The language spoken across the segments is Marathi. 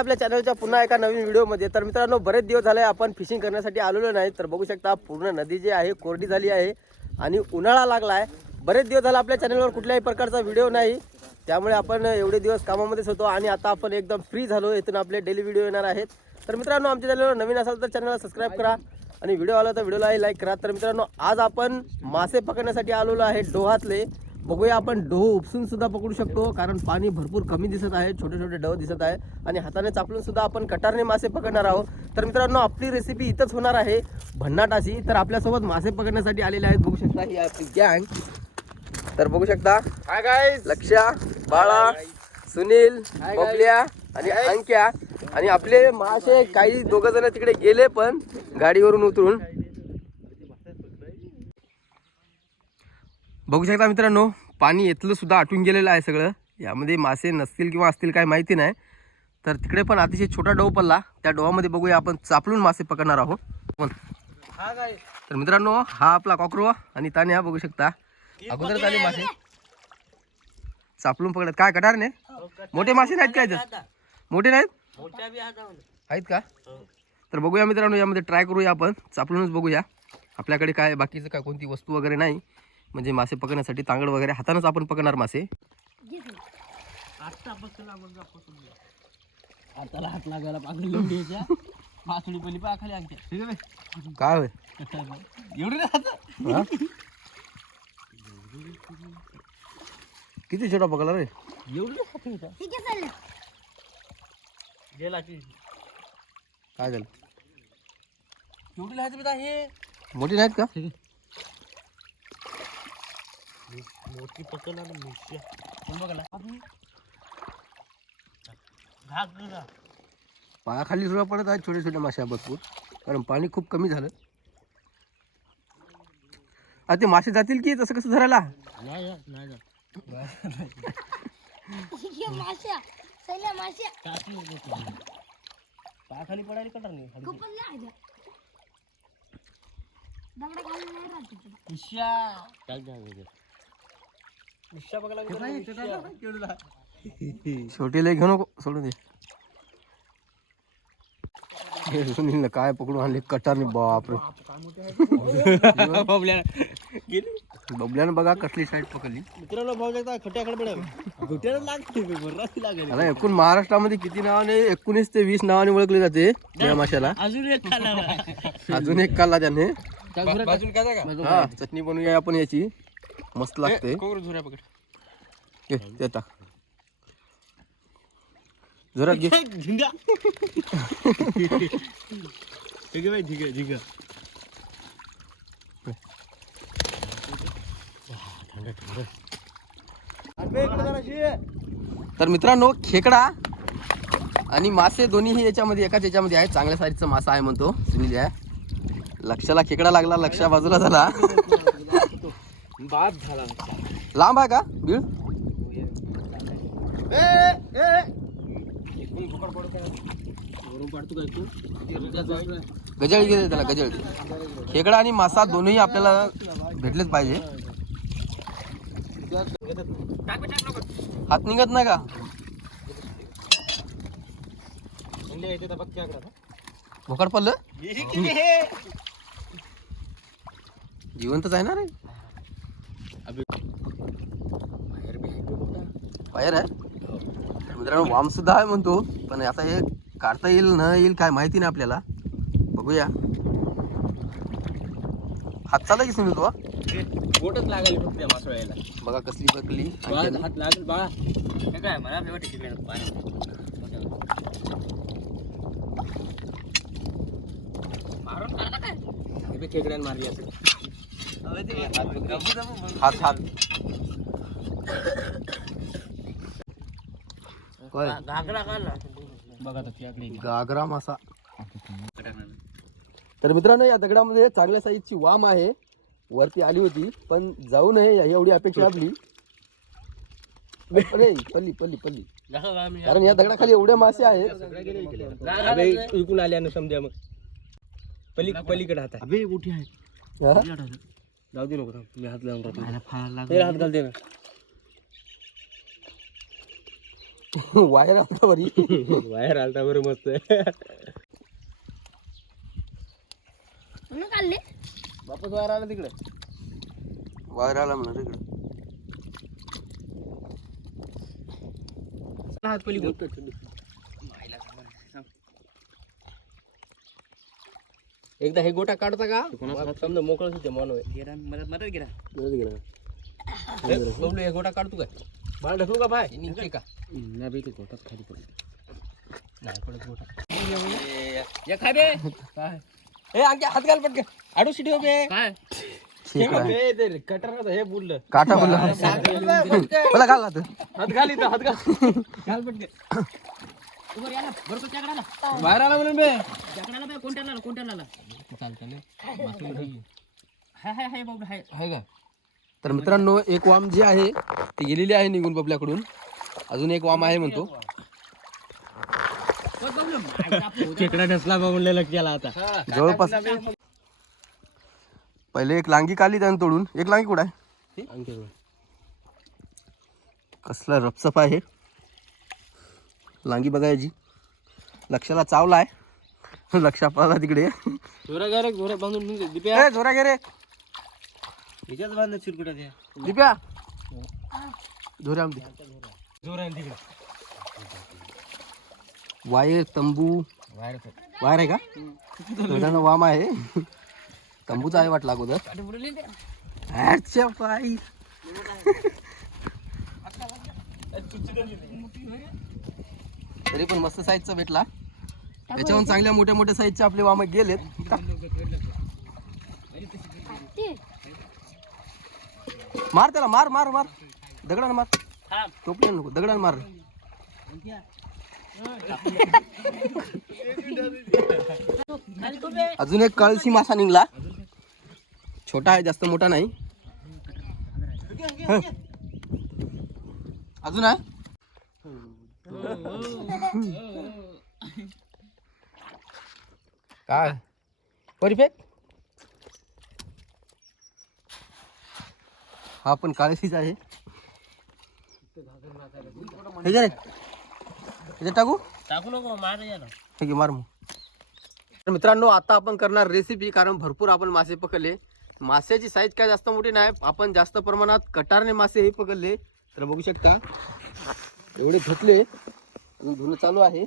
आपल्या चॅनलच्या पुन्हा एका नवीन व्हिडिओमध्ये. तर मित्रांनो बरेच दिवस झाले आपण फिशिंग करण्यासाठी आलेलो नाही तर बघू शकता पूर्ण नदी जी आहे कोरडी झाली आहे आणि उन्हाळा लागला आहे बरेच दिवस झाला आपल्या चॅनलवर कुठल्याही प्रकारचा व्हिडिओ नाही. त्यामुळे आपण एवढे दिवस कामामध्येच होतो आणि आता आपण एकदम फ्री झालो. इथून आपले डेली व्हिडिओ येणार आहेत. तर मित्रांनो आमच्या चॅनलवर नवीन असाल तर चॅनलला सबस्क्राईब करा आणि व्हिडिओ आला तर व्हिडिओलाही लाईक करा. तर मित्रांनो आज आपण मासे पकडण्यासाठी आलेलो आहे डोहातले. बघूया आपण डोह उपसून सुद्धा पकडू शकतो कारण पाणी भरपूर कमी दिसत आहे छोटे छोटे डव दिसत आहे आणि हाताने चापलून सुद्धा आपण कटारने मासे पकडणार आहोत. तर मित्रांनो आपली रेसिपी इथंच होणार आहे भन्नाटाची. तर आपल्यासोबत मासे पकडण्यासाठी आलेले आहेत बघू शकता ही आपली गँग तर बघू शकता हाय गाईज लक्ष्या बाळा सुनील बबल्या आणि अंक्या. आणि आपले मासे काही दोघ जण तिकडे गेले पण गाडीवरून उतरून. बघू शकता मित्रांनो पाणी येतलं सुद्धा आटून गेलेलं आहे सगळं. यामध्ये मासे नसतील किंवा असतील काय माहिती नाही. तर तिकडे पण अतिशय छोटा डोव पडला. त्या डोवामध्ये बघूया आपण चापलून मासे पकडणार आहोत. पण तर मित्रांनो हा आपला कॉक्रो आणि ताने हा बघू शकता. अगोदर ताने मासे. चापलून पकडत. काय कटार नाही मोठे मासे नाहीत काय तर मोठे नाहीत? आहेत का? तर बघूया मित्रांनो यामध्ये ट्राय करूया आपण. चापलूनच बघूया. आपल्याकडे काय बाकीचं काय कोणती वस्तू वगैरे नाही. म्हणजे मासे पकडण्यासाठी तांगड वगैरे हातानंच आपण पकडणार मासे. आता बसला हाताला हात लागायला पाकडी पहिली पा खाली आणते ठीक आहे काय होय? एवढी हा? किती छोटा पकडला रे? एवढी गेला की. काय झालं? एवढी लाहायचं बेटा हे? मोठी नाहीत का? मोठी पकडला ना मुश्या कोण बघायला घाग गं. पायाखाली सुद्धा पडत आहेत छोटे छोटे मासे भरपूर कारण पाणी खूप कमी झालं आ ते मासे जातील की तसं कसं धरायला नाही जात, नाही जात. माश्या सैल्या माश्या टाकली होती ती. पायाखाली पडायला कटर नाही हलकी. खूपच नाही दगडा घालून नाही राहत तिथे. मुश्या टाक द्या वगैरे. मुश्या बघायला गेलो ना, मुश्या. शेवटी लय घेऊ नको सोडून दे. हे सुनीलनं काय पकडून आणले कटारने बापरे. बबल्यानं बघा कसली साईड पकडली. आता एकूण महाराष्ट्रामध्ये किती नावाने एकोणीस ते वीस नावाने ओळखले जाते या माशाला. अजून एक अजून एक काढला त्याने. हा चटणी बनवूया आपण याची. मस्त लागते झुऱ्या पकड. घे, ते. टाक जरा घे. झिंगा. ठीक आहे तर मित्रांनो खेकडा आणि मासे दोन्हीही याच्यामध्ये एकाच याच्यामध्ये आहे चांगल्या साईजचा मासा आहे म्हणतो सुनील आहे लक्षाला खेकडा लागला लक्षा बाजूला झाला. बाद झाला लांब आहे का बीळ गजळ गेले त्याला गजळ खेकडा आणि मासा दोन्ही आपल्याला भेटलेच पाहिजे. हात निघत नाही का? भोकाड पडलं? जिवंतच आहे ना रे. बाहेर आहे मित्रांनो वाम सुद्धा आहे म्हणतो पण आता हे काढता येईल न येईल काय माहिती नाही आपल्याला. बघूया. हात चालला की सुनील तो? बोटच लागायला फक्त त्या मासोळ्याला. बघा कसली बकली हात लागेल बाळा. हे काय मला नाही वाटत तिकडे मारून काढला काय? हे बी खेकड्यानं मारली असेल. हात हात काय घागरा गागरा मासा तर मित्रांनो या दगडामध्ये चांगल्या साईजची वाम आहे. वरती आली होती पण जाऊ नये एवढी अपेक्षा आपली. अरे पल्ली पल्ली पल्ली. कारण या दगडाखाली एवढे मासे आहेत. इकून आल्या ना समजा मग. पली पलीकडे मोठी आहे. हा? जाऊ दे नको. मी हात लावून राहतो. हात घालते ना. वायर आता बरी. बाहेर आलता बरं मस्त. काढले. वापस बाहेर आला तिकडे. वायर आला म्हणा तिकडे. हात पली एकदा हे गोटा काढता का? समजा मोकळच होते मन गेला मदत गेला मदत गेला बबलू हे गोटा काढतो काय? बाळ ढकलू का बाय? निघते का? नाही बी ते गोटाच खाली पडले. नाही पडत गोटा. या खा बे काय? ए अंके हात घाल पटके आडू शिटी बे. काय? कटर हे बोललं काटा बोलला बोला घाल हात घाल इथं हात घाल. घाल बाहेर आला म्हणून बे. हाय का? तर मित्रांनो एक वाम जी आहे ती गेलेली आहे निघून बबल्याकडून. अजून एक वाम आहे म्हणतो. खेकडा ढसला आता. जवळपास. पहिले एक लांगी काढली त्यानं तोडून. एक लांगी कुठं आहे? कसला रपसप आहे. लांगी बघायची लक्षाला चावला आहे. लक्षा पाला तिकडे. जोरा गा रे जोरा बांधून दिप्या. ए, जोरा घे रे. हिच्याच बांधलं चिरकुटा त्या दिप्या. तिकडे. वायर तंबू. वायर आहे का? वाम आहे. तंबूचा आहे वाटला अगोदर. अच्छा बाई. तरी पण मस्त साईजचा भेटला. त्याच्याहून चांगल्या मोठ्या मोठ्या साईजचे आपले वाम गेलेत. मार त्याला मार मार मार. दगडानं मार. टोपल्यानं नको दगडानं मार. अजून एक कळशी मासा निघला. छोटा आहे जास्त मोठा नाही. अजून आहे काय? परफेक्ट हा पण काळशीच आहे. हे रे. टाकू. टाकू नको मार या ना हे घे मार मग. तर मित्रांनो आता आपण करणार रेसिपी कारण भरपूर आपण मासे पकडले. मासेची साईज काय जास्त मोठी नाही आपण जास्त प्रमाणात कटारने मासे हे पकडले. तर बघू शकता एवढे धुतले. अजून धुणं चालू आहे.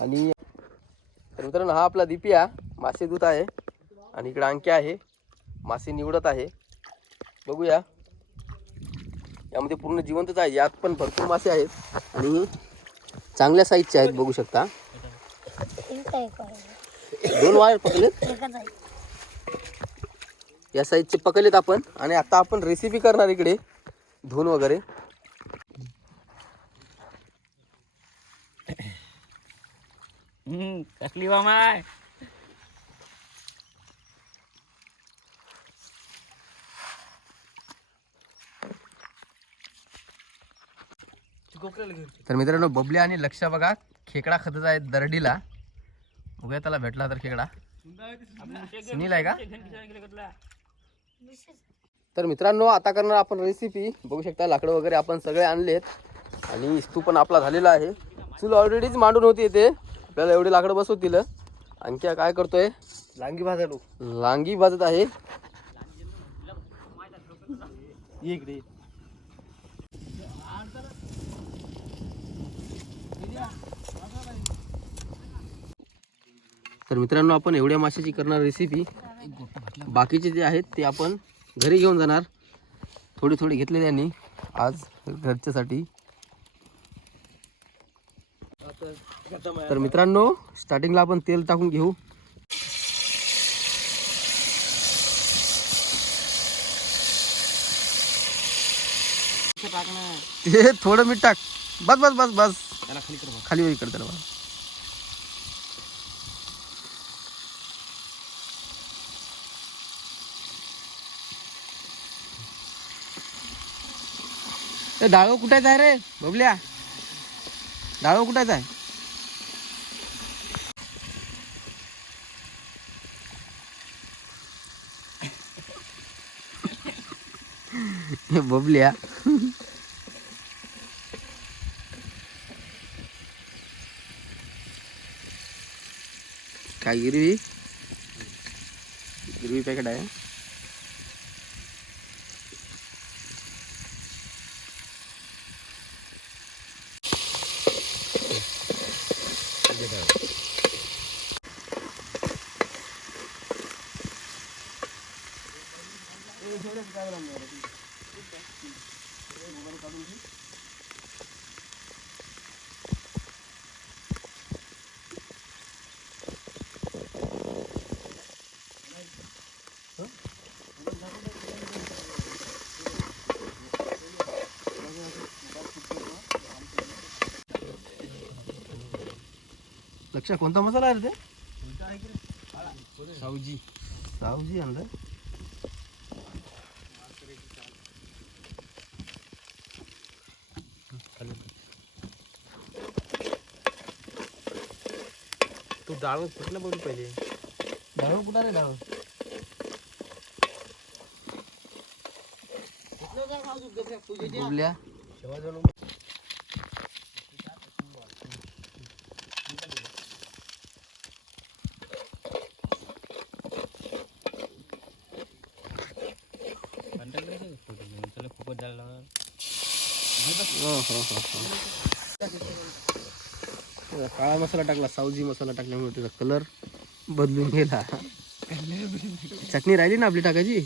आणि तर मित्रांनो हा आपला दिपिया मासे दूत आहे. आणि इकडं अंक्या आहे. मासे निवडत आहे. बघूया. यामध्ये पूर्ण जिवंतच आहे. यात पण भरपूर मासे आहेत. आणि चांगल्या साईजचे आहेत बघू शकता. दोन वायर पकडलेत. या साईजचे पकडलेत आपण. आणि आता आपण रेसिपी करणार इकडे. धुवून वगैरे. कसली बा तर मित्रांनो बबली आणि लक्ष बघा खेकडा खतच आहे दरडीला. बघूया त्याला भेटला तर खेकडा. सुनील आहे का? तर मित्रांनो आता करणार आपण रेसिपी बघू शकता लाकडं वगैरे आपण सगळे आणलेत. आणि इस्तू पण आपला झालेला आहे. चूल ऑलरेडीच मांडून होती इथे. आपल्याला एवढी लाकडं बसवतील आणखी काय करतोय? लांगी भाजालो लांगी वाजत आहे. इकडे. तर मित्रांनो आपण एवढ्या माशाची करणार रेसिपी बाकीचे जे आहेत ते आपण घरी घेऊन जाणार. थोडी थोडी घेतले त्यांनी आज घरच्यासाठी. तर मित्रांनो स्टार्टिंगला आपण तेल टाकून घेऊ. ते थोडं मीठ टाक. बस बस बस बस. खाली कर खाली वर इकडे त्याला डाळो कुठायचा आहे रे? बबल्या. डाळो कुठायचा आहे? बबल्या. काय गिरवी गिरवी पॅकेट आहे. लक्ष कोणता मसाला आहे रे ते? सावजी. सावजी आणलं तू डाळ कुठलं बोलू पहिले? डाळ कुठं रे डाळ? बुबल्या खूपच झालं हो हो हो हो त्याचा काळा मसाला टाकला सावजी मसाला टाकल्यामुळे त्याचा कलर बदलून गेला. चटणी राहिली ना आपली टाकायची?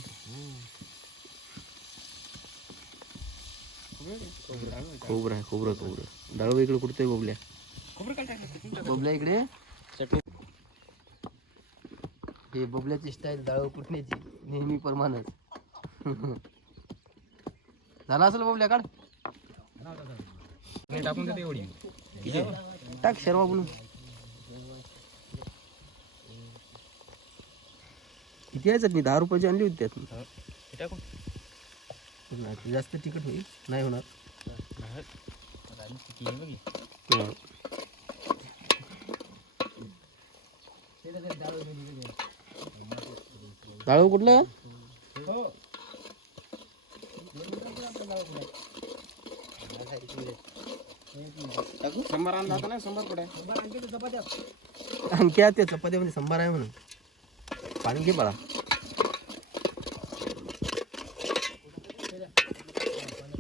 खोबरं आहे खोबरं खोबरं. डाळ इकडे कुठतंय बोबल्या? बोबल्या इकडे? चटणी हे बोबल्याची स्टाईल डाळ कुठण्याची नेहमी प्रमाणच. झाला असेल बबल्या काढ. टाकून देते एवढी. किती आहे? टाक शर्मा बनून किती आहे चटणी दहा रुपयाची आणली होती टाकून. नाही, जास्त तिखट होईल. नाही होणार. डाळ कुठलं? शंभर आणला होता ना शंभर कुठे आणखी आहे ते चपात्यामध्ये संभार आहे म्हणून. पाणी घे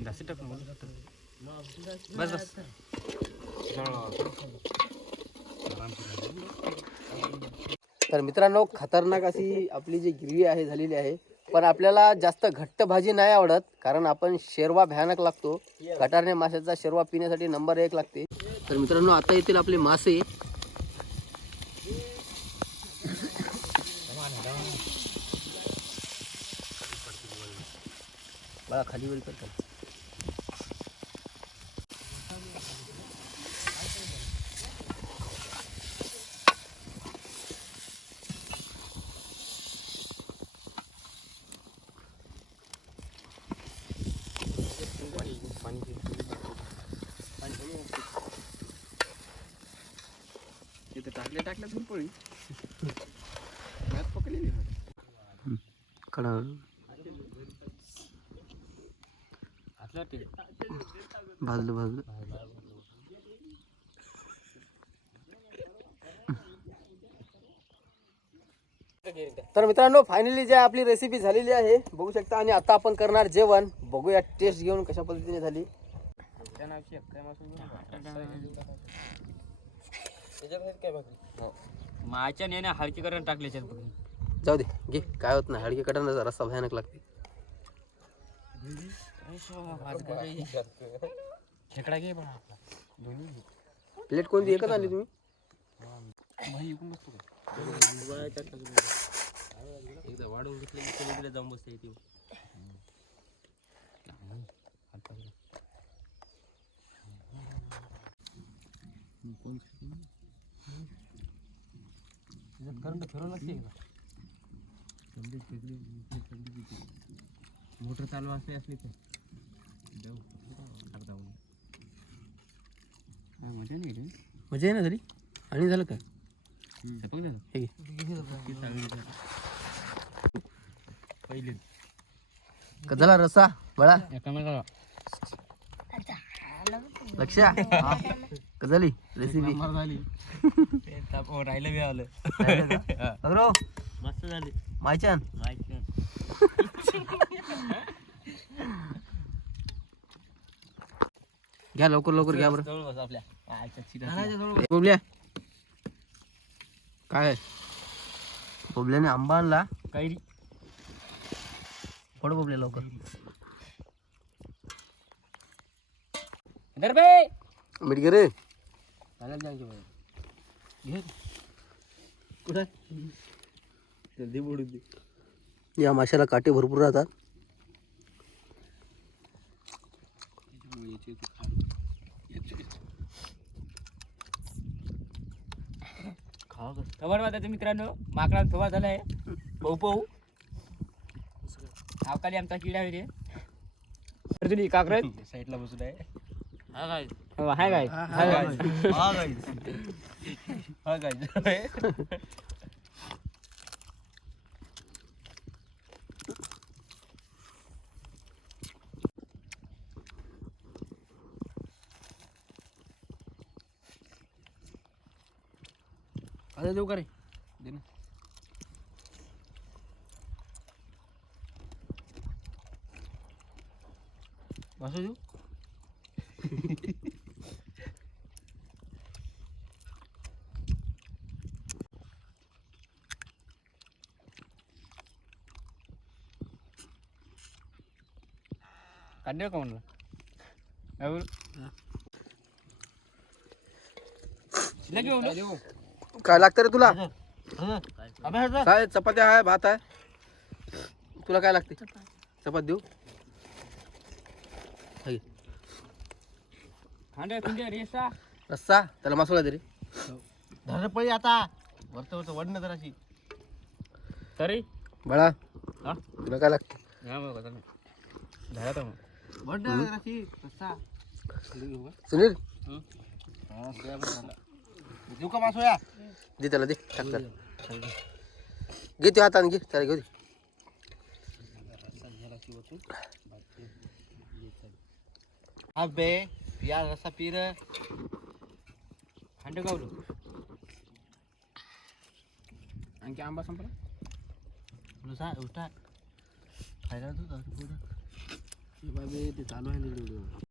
जास्त बस बस. तर मित्रांनो खतरनाक अशी आपली जी गिरवी आहे झालेली आहे पण आपल्याला जास्त घट्ट भाजी नाही आवडत कारण आपण शेरवा भयानक लागतो. गटारने माशाचा शेरवा पिण्यासाठी नंबर एक लागते. तर मित्रांनो आता येतील आपले मासे. बघा खाली वेळ करतात तिथे टाकले टाकल्या दूर पळी पकडलेली कडा हातला ते भाजलं भाजलं. तर मित्रांनो फायनली जे आपली रेसिपी झालेली आहे बघू शकता. आणि आता आपण करणार जेवण. बघूया टेस्ट घेऊन कशा पद्धतीने झाली. नेण्या हलकी करून टाकले जाऊ दे घे. काय होत नाही हडके कटाण्याचा रस्ता भयानक लागते. खेकडा घे बघा प्लेट कोणती? एकच आणली तुम्ही? भाई इकडून बसतो एकदा वाढवून घेतलं की पलीकडे जाऊन बसते इथे करंट फिरवलं लागते मोटर चालू असली असली तर. मजा नाही रे. मजा आहे ना झाली आणि झालं काय? झपक झालं हे. पहिले. का झाला रस्सा? बळा. एकामेकाला लक्ष कसं झाली? रेसिपी राहिलं बी आलं. अग्रो मस्त झाली. मायचान. घ्या लवकर लवकर घ्या बरं. जवळ बस आपल्या. आयच्या चिरा बबल्या. काय? बबल्याने आंबा आणला. काही फळ बबल्या लवकर. इधर बे. मीठ घे रे. चालेल जायचं बाई. घे. कुठं जल्दी बुडू दे. या माशाला काटे भरपूर राहतात. खबर वाटायचं मित्रांनो माकडा थोबा झालाय. पाहू पाहू. अवकाळी आमचा किडा आहे रे. काकरत साईडला बसून आहे हाय काय हाय काय हा काय आता देऊ का रे दे ना बसू देऊ काढ का म्हणलं काय बोल शिल्लक घेऊ ना? काय लागतं रे तुला? काय चपात्या आहे भात आहे? तुला काय लागते? चपात. देऊ? हा घे. रस्सा? त्याला मसाला दे रे. धर पळी आता. वरत वरत वडणं जराशी. तरी? बाळा हा? तुला काय लागते? हा तर सुनील? देऊ का मासोया दे त्याला दे टाक त्याला घे ते हाताने घे त्याला घेऊ दे अबे पिया रस्सा पीर खांड गावलो आणखी आंबा संपला उठा उठा खायला तू ते चालू आहे